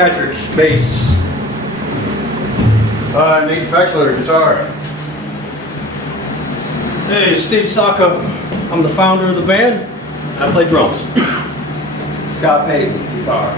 Patrick, bass. Nate Feckler, guitar. Hey, Steve Sacco. I'm the founder of the band. I play drums. Scott Payton, guitar.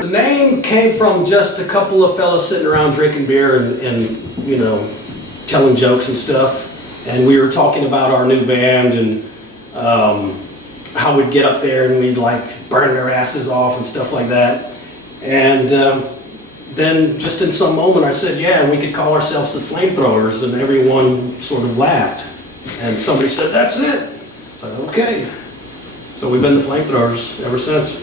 The name came from just a couple of fellas sitting around drinking beer and you know, telling jokes and stuff. And we were talking about our new band and how we'd get up there and we'd like burn their asses off and stuff like that. And then just in some moment I said, yeah, we could call ourselves the Flamethrowers, and everyone sort of laughed. And somebody said, that's it. So I said, okay. So we've been the Flamethrowers ever since.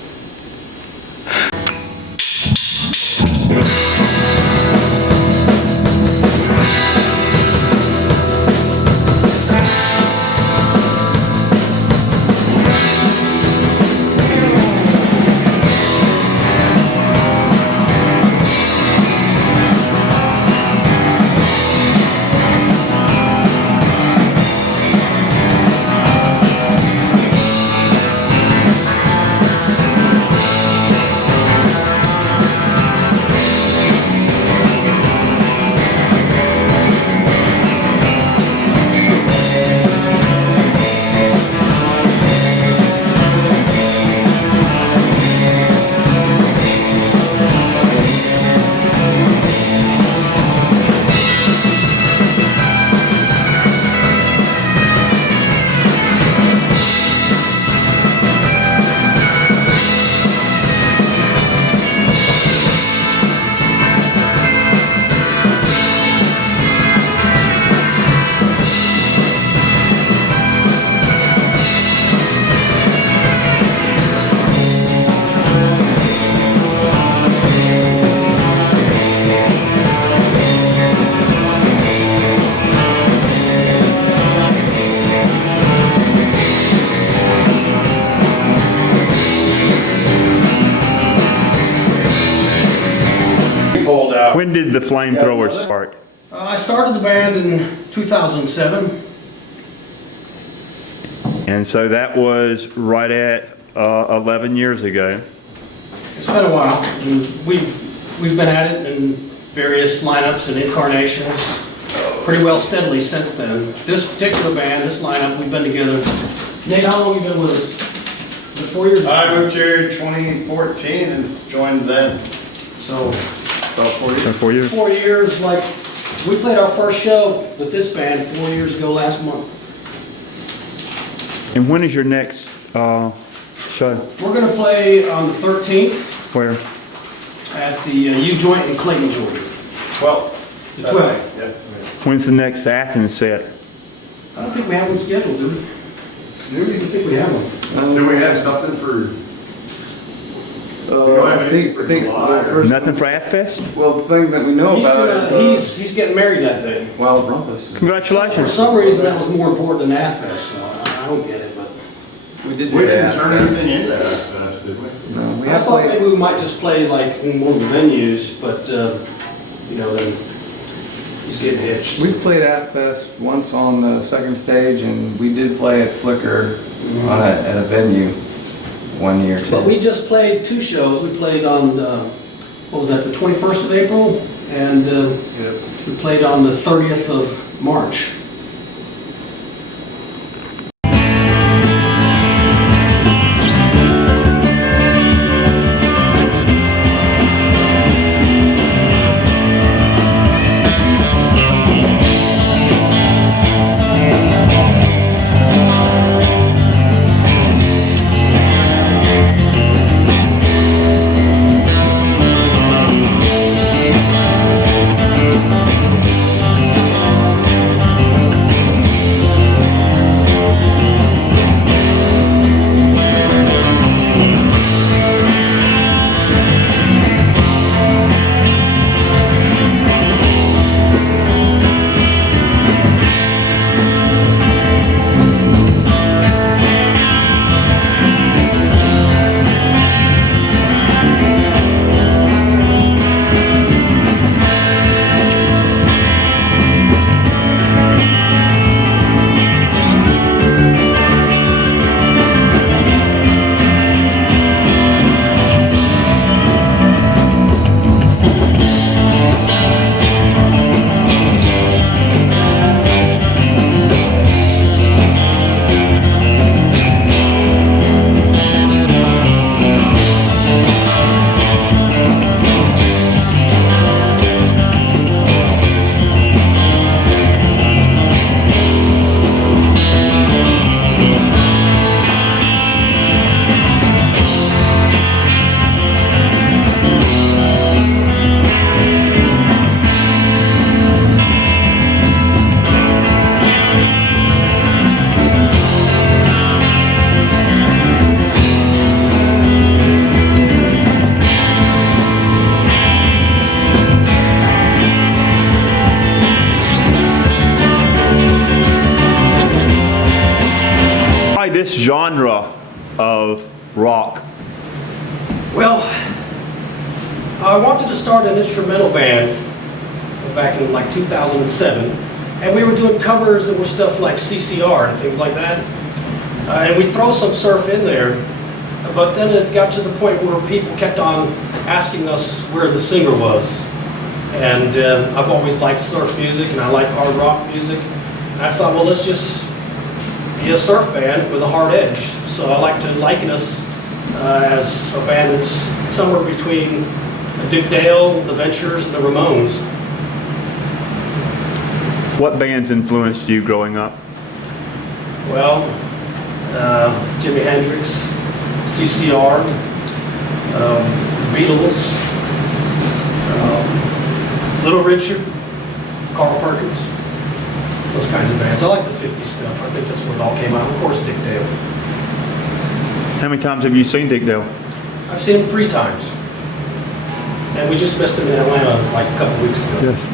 When did the Flamethrowers start? I started the band in 2007. And so that was right at 11 years ago. It's been a while. And we've been at it in various lineups and incarnations pretty well steadily since then. This particular band, this lineup, we've been together. Nate, how long have you been with us? Is it 4 years? I moved here in 2014 and joined then. So About 4 years. 4 years? 4 years, like, we played our first show with this band 4 years ago last month. And when is your next show? We're gonna play on the 13th Where? at the U-Joint in Clayton, Georgia. 12. The 12th. Yeah. When's the next Athens set? I don't think we have one scheduled, do we? I don't even think we have one. Do we have something for? I think well, first, Nothing for Athfest? well, the thing that we know about is He's getting married that day. Wild Rumpus. For Congratulations. some reason, that was more important than Athens, so I don't get it, but. We did. We do didn't that. turn anything into that fest, did we? No, we I have thought played. maybe we might just play like in one of the venues, but, you know, then he's getting hitched. We've played Athens once on the second stage, and we did play at Flickr at a venue one year too. But we just played 2 shows. We played on, what was that, the 21st of April? And we played on the 30th of March. This genre of rock? Well, I wanted to start an instrumental band back in like 2007, and we were doing covers that were stuff like CCR and things like that. And we'd throw some surf in there, but then it got to the point where people kept on asking us where the singer was. And I've always liked surf music, and I like hard rock music. And I thought, well, let's just be a surf band with a hard edge. So I like to liken us as a band that's somewhere between Dick Dale, the Ventures, and the Ramones. What bands influenced you growing up? Well, Jimi Hendrix, CCR, the Beatles, Little Richard, Carl Perkins, those kinds of bands. I like the 50s stuff. I think that's where it all came out. Of course, Dick Dale. How many times have you seen Dick Dale? I've seen him 3 times. And we just missed him in Atlanta like a couple weeks ago. Yes.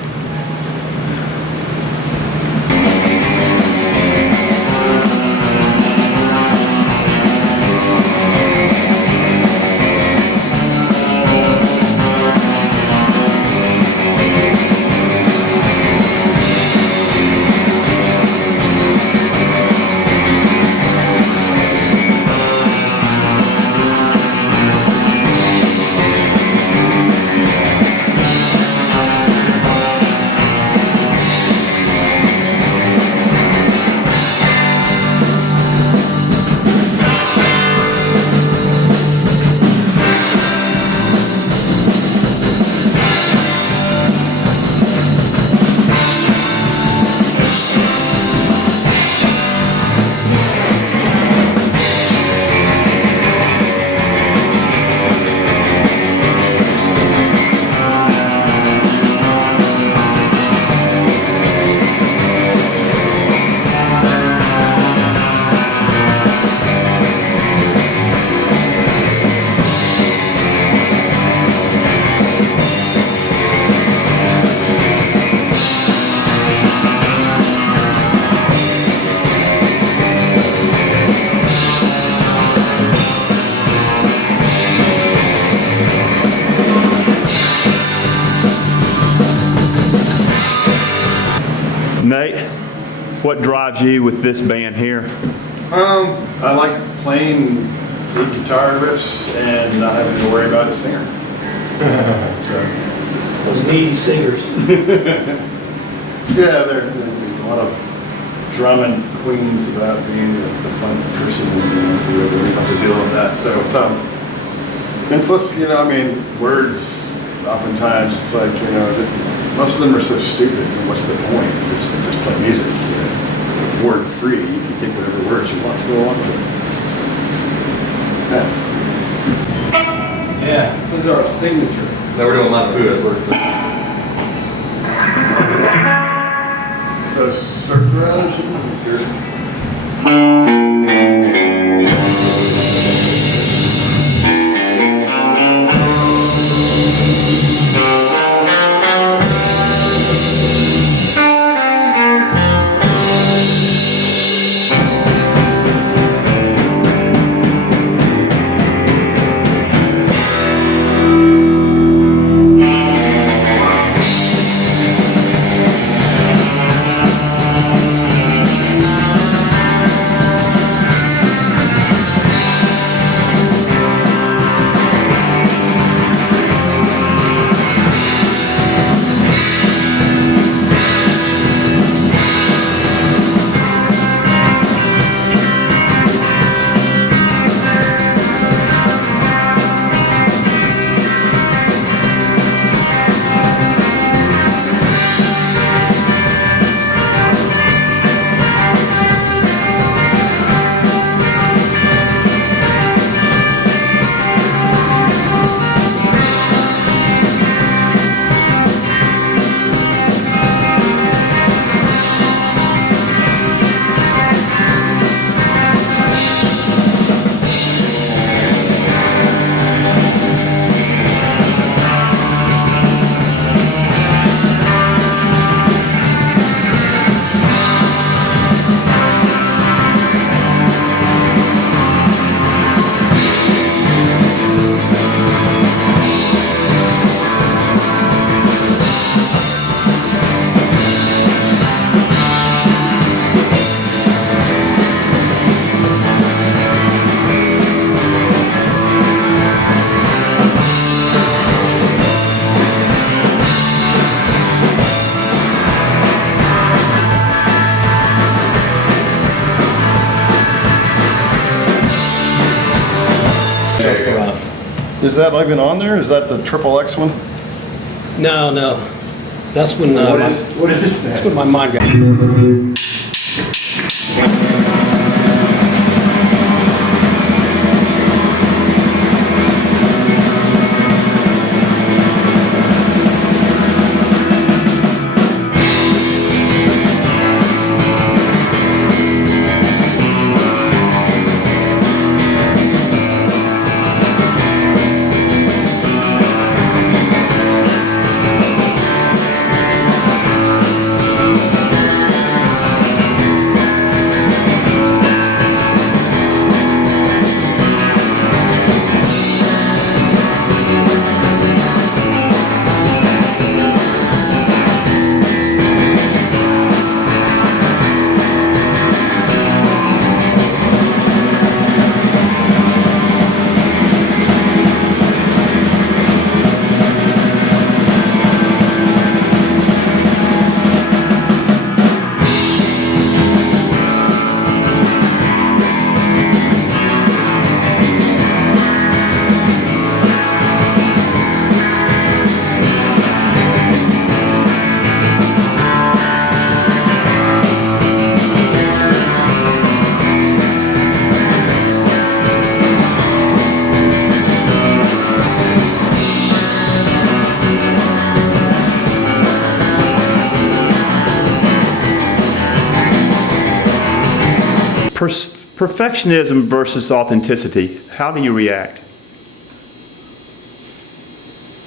Nate, what drives you with this band here? I like playing lead guitar riffs and not having to worry about a singer. So, Those needy singers. yeah, there's a lot of drumming queens about being the fun person and so we really have to deal with that. So it's and plus, you know, I mean, words. Oftentimes, it's like, you know, most of them are so stupid. What's the point? Just play music. You know, word free. You can think whatever words you want to go along with it. Yeah. Yeah, this is our signature. Now we're doing a lot of food at first. So surf around. Is that even on there? Is that the XXX one? No, no. That's when What is that? that's when my mind got. Perfectionism versus authenticity. How do you react?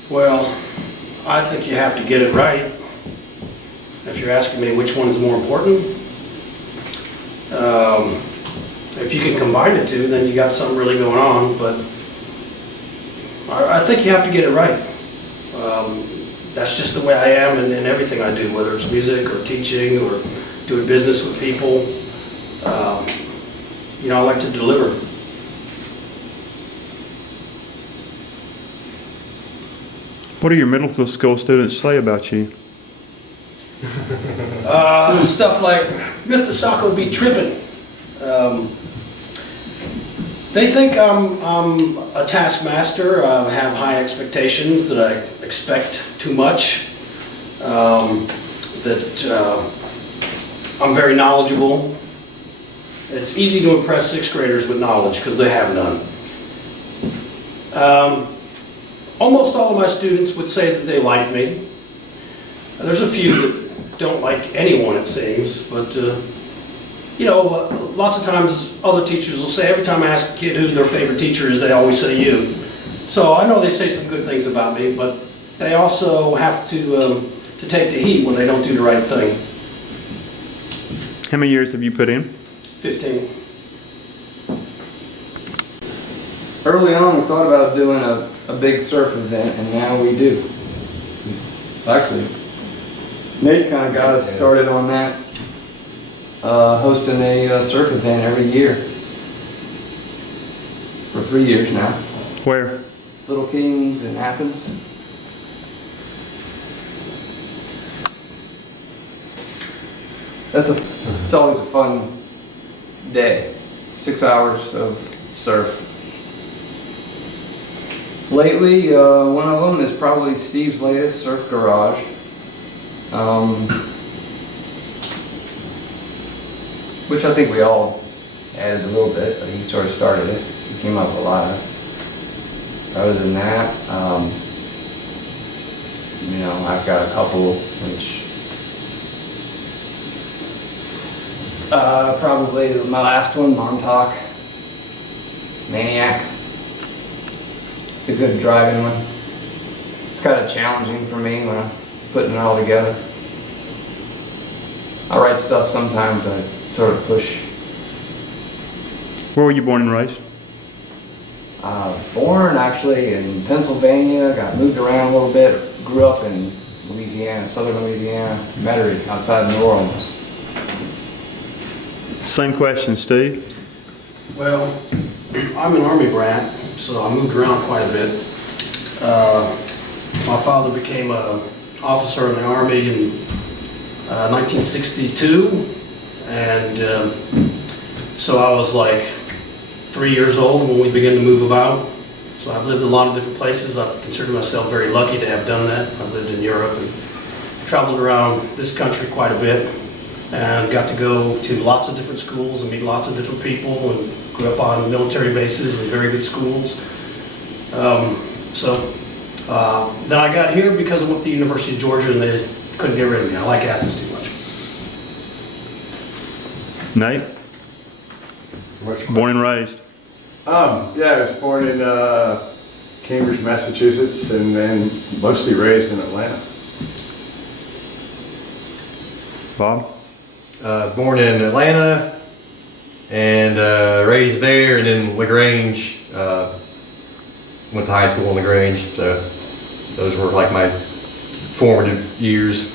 Well, I think you have to get it right. If you're asking me which one is more important, if you can combine the two, then you got something really going on. But I think you have to get it right. that's just the way I am in everything I do, whether it's music or teaching or doing business with people. You know, I like to deliver. What do your middle school students say about you? Stuff like, Mr. Sacco be tripping. They think I'm a taskmaster, have high expectations, that I expect too much, that I'm very knowledgeable. It's easy to impress sixth graders with knowledge because they have none. Almost all of my students would say that they like me. There's a few that don't like anyone, it seems, but you know, lots of times other teachers will say, every time I ask a kid who their favorite teacher is, they always say you. So I know they say some good things about me, but they also have to take the heat when they don't do the right thing. How many years have you put in? 15. Early on, we thought about doing a big surf event, and now we do. Actually, Nate kind of got us started on that, hosting a surf event every year for 3 years now. Where? Little Kings in Athens. It's always a fun day. 6 hours of surf. Lately, one of them is probably Steve's latest, Surf Garage. Which I think we all added a little bit, but he sort of started it. He came up with a lot of it. Other than that, you know, I've got a couple which probably my last one, Montauk Maniac. It's a good driving one. It's kind of challenging for me when I'm putting it all together. I write stuff sometimes I sort of push. Where were you born and raised? Born actually in Pennsylvania, got moved around a little bit, grew up in Louisiana, southern Louisiana, Metairie, outside New Orleans. Same question, Steve. Well, I'm an Army brat, so I moved around quite a bit. My father became an officer in the Army in 1962, and so I was like 3 years old when we began to move about. So I've lived a lot of different places. I've considered myself very lucky to have done that. I've lived in Europe and traveled around this country quite a bit, and got to go to lots of different schools and meet lots of different people, and grew up on military bases and very good schools. Then I got here because I went to the University of Georgia and they couldn't get rid of me. I like Athens too much. Nate? Born and raised. Yeah, I was born in Cambridge, Massachusetts, and then mostly raised in Atlanta. Bob? Born in Atlanta and raised there, and then LaGrange. Went to high school in LaGrange, so those were like my formative years.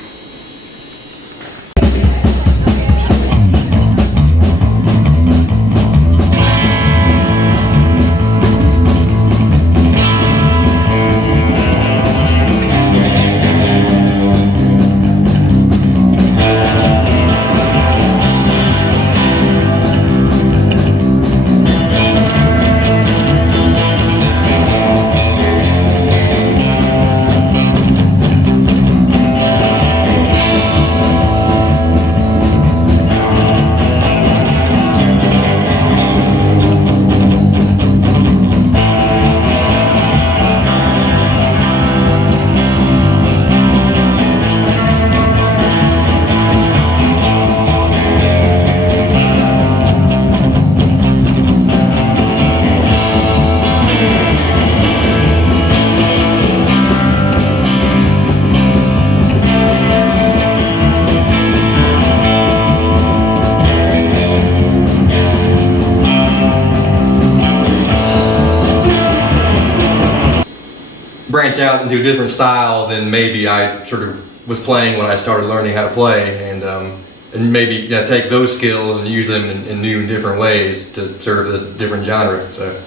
branch out into a different style than maybe I sort of was playing when I started learning how to play, and maybe take those skills and use them in new and different ways to serve a different genre. So,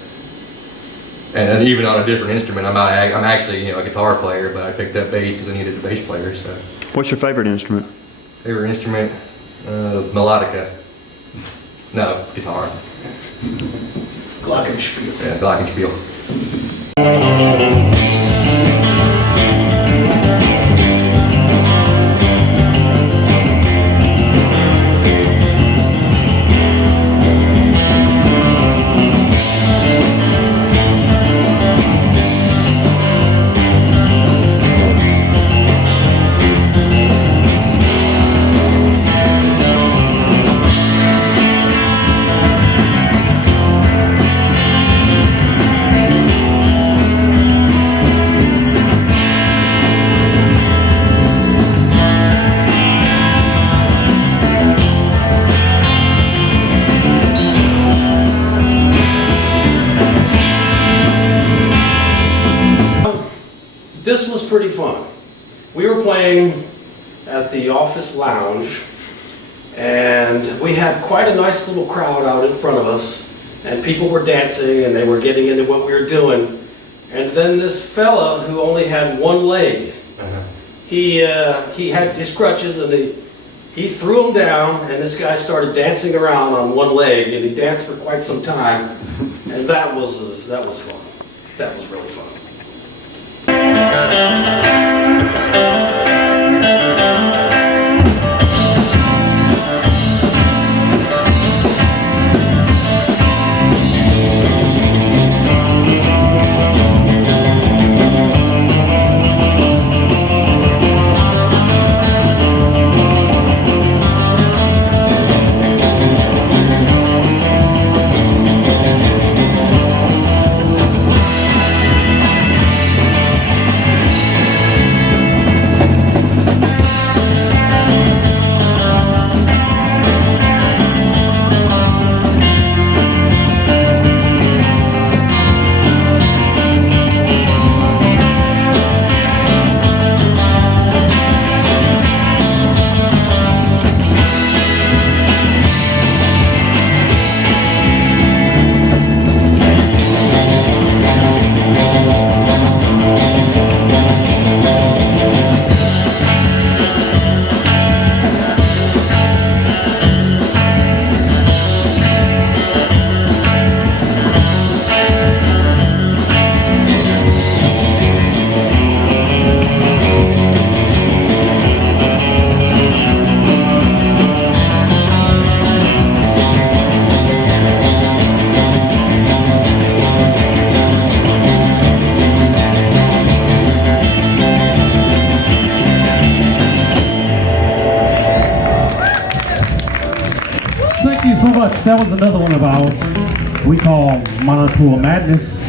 and even on a different instrument, I'm actually a guitar player, but I picked up bass because I needed a bass player. So, What's your favorite instrument? favorite instrument, melodica. No, guitar. Glockenspiel. Yeah, glockenspiel. This was pretty fun. We were playing at the office lounge, and we had quite a nice little crowd out in front of us, and people were dancing and they were getting into what we were doing. And then this fella who only had one leg, he had his crutches, and he threw them down, and this guy started dancing around on one leg, and he danced for quite some time, and that was fun. That was really fun. Thank you so much. That was another one of our, we call Monotour Madness.